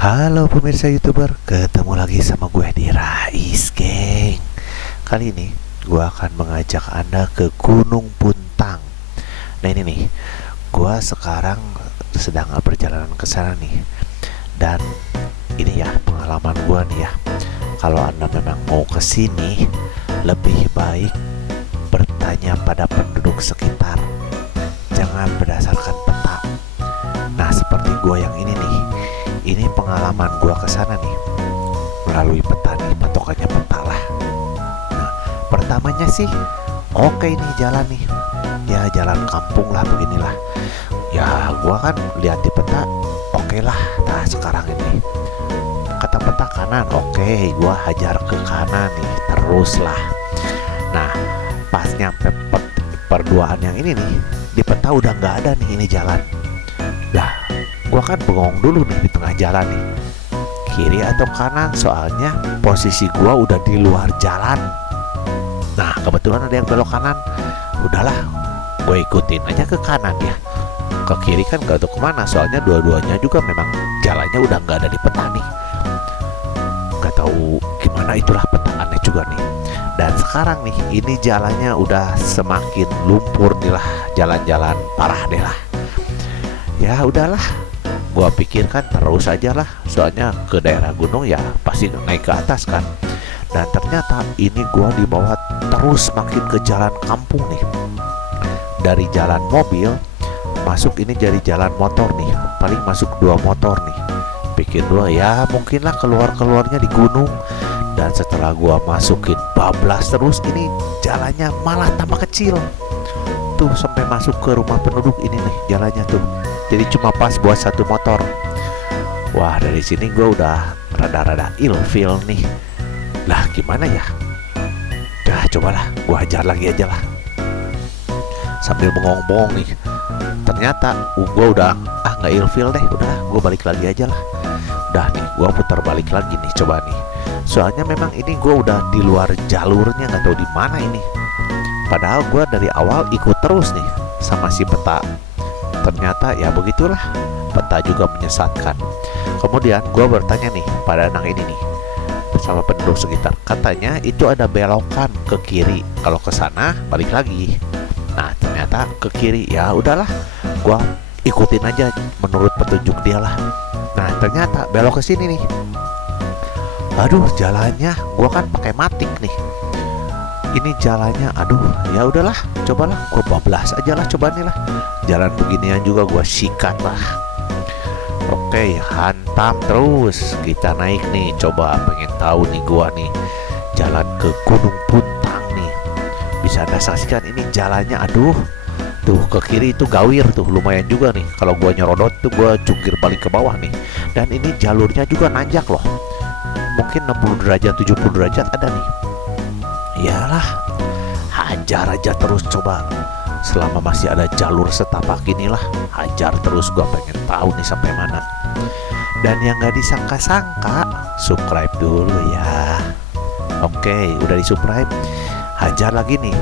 Halo pemirsa YouTuber, ketemu lagi sama gue di Rais Geng. Kali ini gue akan mengajak Anda ke Gunung Puntang. Nah ini nih, gue sekarang sedang perjalanan ke sana nih. Dan ini ya pengalaman gue nih ya. Kalau Anda memang mau ke sini, lebih baik bertanya pada penduduk sekitar. Jangan berdasarkan peta. Nah seperti gue yang ini nih. Ini pengalaman gua ke sana nih melalui peta nih, patokannya peta lah. Nah, pertamanya sih oke nih jalan nih. Ya jalan kampung lah beginilah. Ya gua kan lihat di peta oke lah. Nah, sekarang ini kata peta kanan, oke, gua hajar ke kanan nih, terus lah. Nah, pas nyampe perduaan yang ini nih, di peta udah nggak ada nih ini jalan. Dah, gua kan bengong dulu nih di tengah jalan nih, kiri atau kanan, soalnya posisi gua udah di luar jalan. Nah kebetulan ada yang belok kanan, udahlah gue ikutin aja ke kanan ya. Ke kiri kan gak tahu kemana, soalnya dua-duanya juga memang jalannya udah gak ada di peta nih. Gak tahu gimana, itulah peta aneh juga nih. Dan sekarang nih ini jalannya udah semakin lumpur nih lah, jalan-jalan parah deh lah. Ya udahlah, gua pikirkan terus aja lah, soalnya ke daerah gunung ya pasti naik ke atas kan. Dan ternyata ini gua dibawa terus makin ke jalan kampung nih. Dari jalan mobil masuk ini jadi jalan motor nih, paling masuk 2 motor nih. Pikir gua ya mungkinlah keluarnya di gunung. Dan setelah gua masukin bablas terus, ini jalannya malah tambah kecil. Tuh sampai masuk ke rumah penduduk ini nih jalannya tuh. Jadi cuma pas buat 1 motor. Wah dari sini gue udah rada-rada ilfeel nih. Lah gimana ya? Dah cobalah gue hajar lagi aja lah. Sambil bengong-bengong nih. Ternyata gue udah nggak ilfeel deh. Udah gue balik lagi aja lah. Udah nih gue putar balik lagi nih, coba nih. Soalnya memang ini gue udah di luar jalurnya, nggak tahu di mana ini. Padahal gue dari awal ikut terus nih sama si peta. Ternyata ya begitulah, peta juga menyesatkan. Kemudian gue bertanya nih pada anak ini nih, bersama penduduk sekitar. Katanya itu ada belokan ke kiri, kalau ke sana balik lagi. Nah ternyata ke kiri. Ya udahlah, gue ikutin aja menurut petunjuk dia lah. Nah ternyata belok ke sini nih. Aduh jalannya, gue kan pakai matic nih. Ini jalannya, aduh ya udahlah, cobalah gue bablas aja lah, coba nih lah. Jalan beginian juga gue sikat lah. Oke, hantam terus kita naik nih. Coba pengen tahu nih gue nih jalan ke Gunung Puntang nih. Bisa anda saksikan ini jalannya, aduh. Tuh ke kiri itu gawir tuh, lumayan juga nih. Kalau gue nyerodot tuh gue jungkir balik ke bawah nih. Dan ini jalurnya juga nanjak loh. Mungkin 60 derajat, 70 derajat ada nih. Iyalah, hajar aja terus coba. Selama masih ada jalur setapak inilah, hajar terus, gua pengen tahu nih sampai mana. Dan yang gak disangka-sangka, subscribe dulu ya. Oke, udah di subscribe, hajar lagi nih.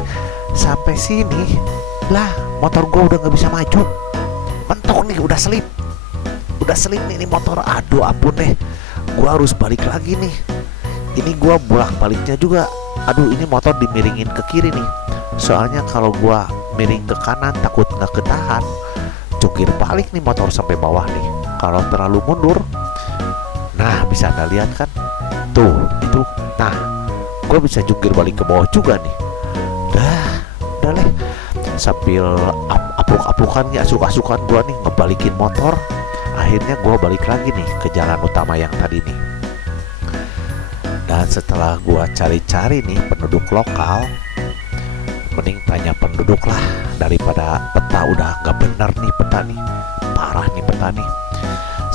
Sampai sini, lah motor gua udah gak bisa maju. Mentok nih, udah selip nih ini motor. Aduh ampun deh, gua harus balik lagi nih. Ini gua bolak baliknya juga. Aduh ini motor dimiringin ke kiri nih. Soalnya kalau gua miring ke kanan takut nggak ketahan. Jungkir balik nih motor sampai bawah nih. Kalau terlalu mundur, nah bisa anda lihat kan. Tuh itu. Nah gua bisa jungkir balik ke bawah juga nih. Udah leh. Sambil apluk-aplukan ya, asuk-asukan gua nih ngebalikin motor. Akhirnya gua balik lagi nih ke jalan utama yang tadi nih. Dan setelah gua cari-cari nih penduduk lokal, mending tanya penduduk lah daripada peta. Udah gak bener nih peta nih, parah nih peta nih.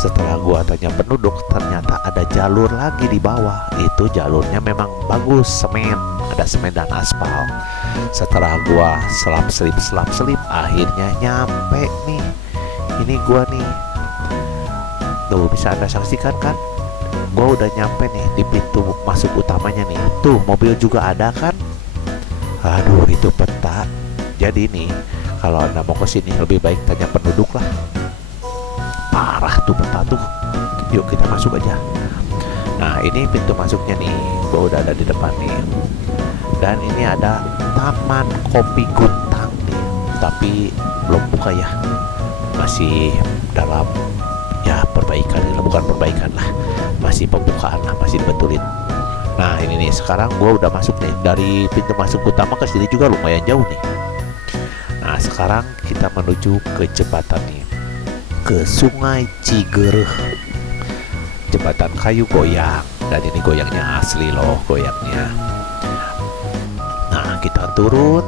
Setelah gua tanya penduduk, ternyata ada jalur lagi di bawah. Itu jalurnya memang bagus, semen, ada semen dan aspal. Setelah gua selap-selip, akhirnya nyampe nih. Ini gua nih, tuh bisa anda saksikan kan. Gue udah nyampe nih di pintu masuk utamanya nih. Tuh mobil juga ada kan. Aduh itu peta. Jadi nih kalau anda mau kesini lebih baik tanya penduduk lah. Parah tuh peta tuh. Yuk kita masuk aja. Nah ini pintu masuknya nih, gua udah ada di depan nih. Dan ini ada Taman Kopi Guntang nih, tapi belum buka ya, masih dalam ya perbaikan, bukan perbaikan lah, masih pembukaan lah, masih dibetulin. Nah ini nih, sekarang gua udah masuk nih dari pintu masuk utama ke sini juga lumayan jauh nih. Nah sekarang kita menuju ke jembatan nih, ke Sungai Cigereh. Jembatan kayu goyang, dan ini goyangnya asli loh goyangnya. Nah kita turun,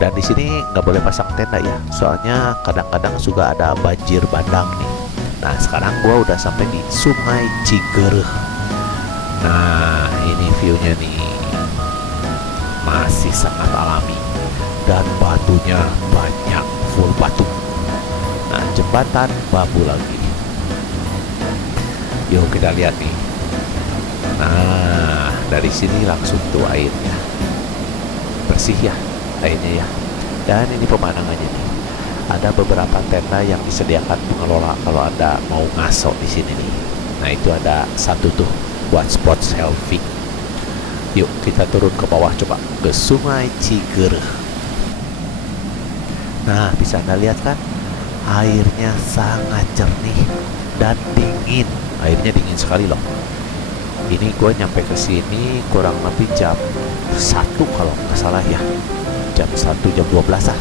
dan di sini nggak boleh pasang tenda ya, soalnya kadang-kadang juga ada banjir bandang nih. Nah sekarang gua udah sampai di Sungai Cigereh. Nah ini viewnya nih, masih sangat alami dan batunya banyak, full batu. Nah jembatan bambu lagi. Yuk kita lihat nih. Nah dari sini langsung tuh airnya, bersih ya airnya ya. Dan ini pemandangannya nih, ada beberapa tenda yang disediakan pengelola kalau Anda mau ngaso di sini nih. Nah itu ada satu tuh buat spot selfie. Yuk kita turun ke bawah coba, ke Sungai Cigereh. Nah bisa Anda lihat kan, airnya sangat jernih dan dingin. Airnya dingin sekali loh. Ini gue nyampe ke sini kurang lebih jam 1 kalau nggak salah ya, jam 1 jam 12 lah,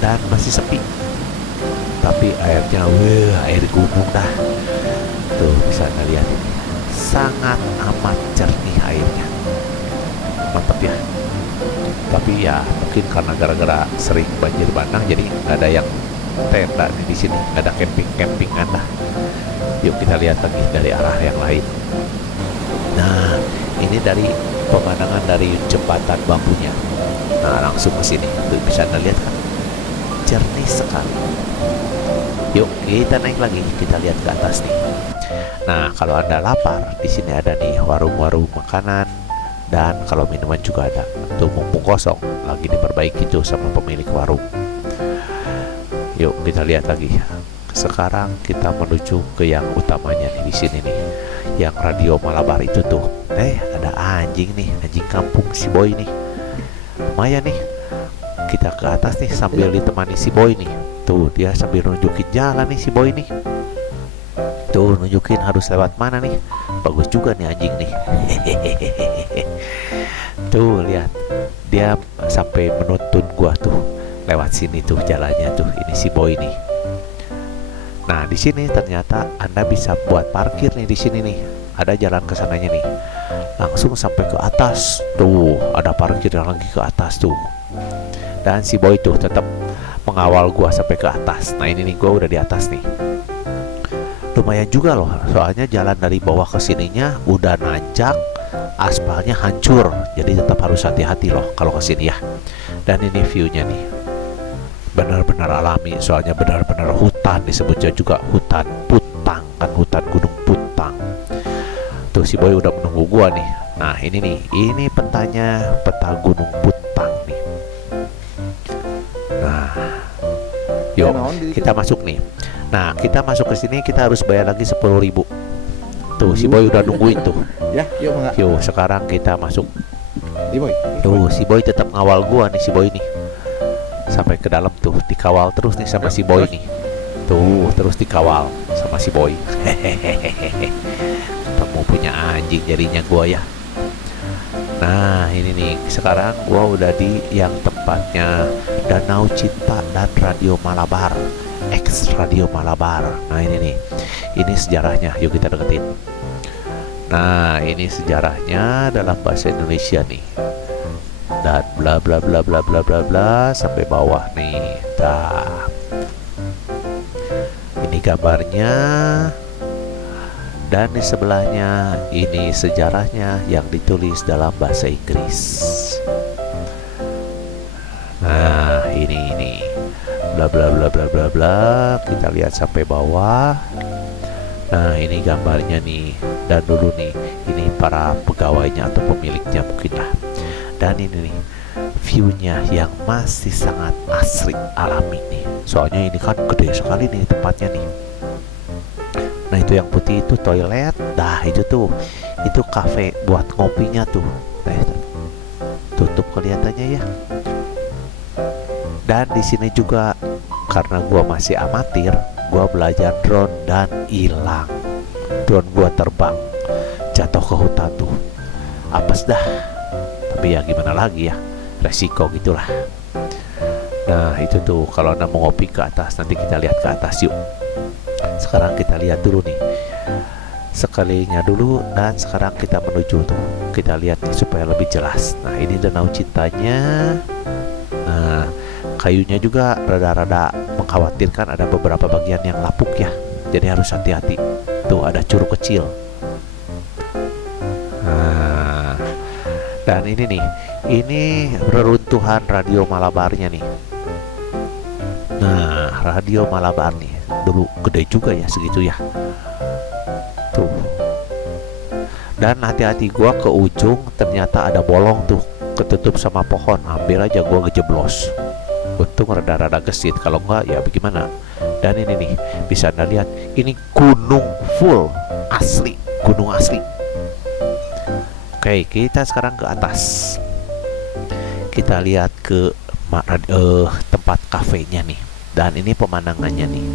dan masih sepi. Tapi airnya, air gunung dah. Tuh bisa Anda lihat, sangat amat jernih airnya, mantap ya. Tapi ya mungkin karena gara-gara sering banjir bandang, jadi nggak ada yang tenda di sini, nggak ada camping-campingan lah. Yuk kita lihat lagi dari arah yang lain. Nah ini dari pemandangan dari jembatan bambunya. Nah langsung ke sini, tuh bisa Anda lihat kan, jernih sekali. Yuk kita naik lagi, kita lihat ke atas nih. Nah kalau Anda lapar, di sini ada nih warung-warung makanan, dan kalau minuman juga ada. Tuh mumpung kosong, lagi diperbaiki tuh sama pemilik warung. Yuk kita lihat lagi. Sekarang kita menuju ke yang utamanya nih, di sini nih, yang Radio Malabar itu tuh. Ada anjing nih, anjing kampung si Boy nih. Lumayan nih, kita ke atas nih sambil ditemani si Boy nih. Tuh dia sambil nunjukin jalan nih si Boy nih. Tuh nunjukin harus lewat mana nih. Bagus juga nih anjing nih. Tuh lihat, dia sampai menuntun gua tuh lewat sini tuh jalannya tuh. Ini si Boy nih. Nah di sini ternyata Anda bisa buat parkir nih di sini nih. Ada jalan ke sananya nih, langsung sampai ke atas. Tuh ada parkir yang lagi ke atas tuh. Dan si Boy tuh tetap mengawal gua sampai ke atas. Nah ini nih, gua udah di atas nih. Lumayan juga loh, soalnya jalan dari bawah ke sininya udah nanjak, aspalnya hancur. Jadi tetap harus hati-hati loh kalau ke sini ya. Dan ini viewnya nih, benar-benar alami, soalnya benar-benar hutan, disebutnya juga hutan Puntang kan, hutan Gunung Puntang. Tuh si Boy udah menunggu gua nih. Nah ini nih, ini petanya, peta Gunung Puntang nih. Nah yuk kita masuk nih. Nah kita masuk ke sini, kita harus bayar lagi 10.000. Tuh si Boy udah nungguin tuh. Ya yuk enggak. Yuk sekarang kita masuk. Boy. Tuh si Boy tetap ngawal gua nih, si Boy nih sampai ke dalam tuh, dikawal terus nih sama si Boy nih. Tuh terus dikawal sama si Boy. Hehehe, ketemu punya anjing jadinya gua ya. Nah ini nih, sekarang gua udah di yang tempatnya Danau Cinta dan Radio Malabar, ex Radio Malabar. Nah ini nih, ini sejarahnya, yuk kita deketin. Nah ini sejarahnya dalam bahasa Indonesia nih, dan bla bla bla bla bla bla bla sampai bawah nih. Dah. Ini gambarnya, dan di sebelahnya ini sejarahnya yang ditulis dalam bahasa Inggris. Nah, ini bla bla bla bla bla bla. Kita lihat sampai bawah. Nah, ini gambarnya nih. Dan dulu nih, ini para pegawainya atau pemiliknya mungkin lah. Dan ini nih, view-nya yang masih sangat asri alami nih. Soalnya ini kan gede sekali nih tempatnya nih. Nah, itu Itu yang putih itu toilet. Dah itu tuh, itu kafe buat ngopinya tuh. Tutup kelihatannya ya. Dan di sini juga karena gua masih amatir, gua belajar drone dan hilang. Drone gua terbang, jatuh ke hutan tuh. Apes dah. Tapi ya gimana lagi ya, resiko gitulah. Nah itu tuh kalau anda mau ngopi ke atas, nanti kita lihat ke atas yuk. Sekarang kita lihat dulu nih sekeliling dulu, dan sekarang kita menuju tuh, kita lihat nih supaya lebih jelas. Nah ini danau cintanya. Nah kayunya juga rada-rada mengkhawatirkan, ada beberapa bagian yang lapuk ya, jadi harus hati-hati. Tuh ada curug kecil. Nah dan ini nih, ini reruntuhan radio Malabarnya nih. Nah radio Malabar nih dulu gede juga ya, segitu ya. Tuh. Dan hati-hati, gua ke ujung ternyata ada bolong tuh, ketutup sama pohon. Ambil aja, gua ngejeblos. Untung rada-rada gesit, kalau enggak ya bagaimana. Dan ini nih, bisa anda lihat, ini gunung full asli, gunung asli. Oke, kita sekarang ke atas. Kita lihat ke tempat kafenya nih. Dan ini pemandangannya nih,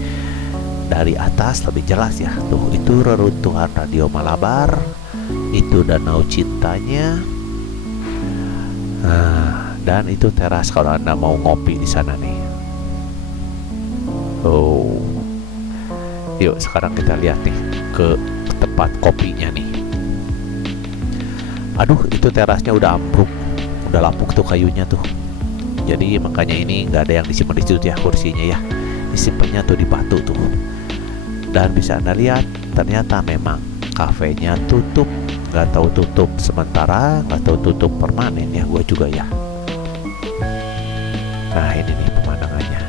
dari atas lebih jelas ya. Tuh itu reruntuhan radio Malabar, itu danau cintanya. Nah, dan itu teras kalau anda mau ngopi di sana nih. Oh, yuk sekarang kita lihat nih ke tempat kopinya nih. Aduh itu terasnya udah ambruk, udah lapuk tuh kayunya tuh. Jadi makanya ini nggak ada yang disimpan di situ ya kursinya ya, disimpannya tuh di batu tuh. Dan bisa anda lihat ternyata memang kafenya tutup, nggak tahu tutup sementara, nggak tahu tutup permanen ya, gue juga ya. Nah ini nih pemandangannya.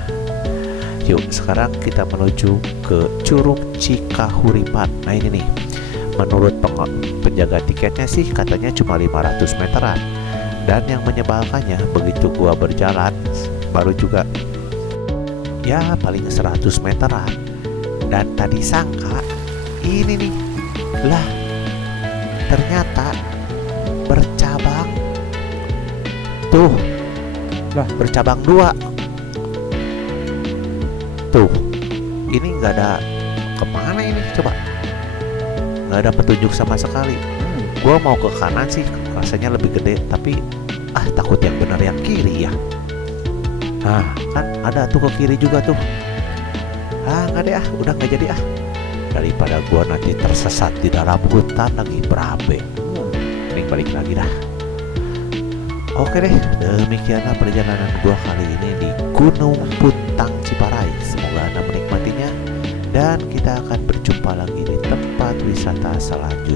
Yuk sekarang kita menuju ke Curug Cikahuripan. Nah ini nih, menurut penjaga tiketnya sih katanya cuma 500 meteran. Dan yang menyebalkannya, begitu gua berjalan baru juga ya paling 100 meteran. Dan tadi sangka ini nih, lah ternyata bercabang. Tuh, lah bercabang 2. Tuh, ini nggak ada kemana ini coba? Nggak ada petunjuk sama sekali. Gua mau ke kanan sih, rasanya lebih gede, tapi takut yang benar yang kiri ya. Nah kan ada tuh ke kiri juga tuh. Nggak deh udah nggak jadi daripada gua nanti tersesat di dalam hutan lagi berabe. Mending balik lagi dah. Oke deh, demikianlah perjalanan gua kali ini di Gunung Puntang Ciparai. Semoga anda menikmatinya, dan kita akan berjumpa lagi di tempat wisata selanjutnya.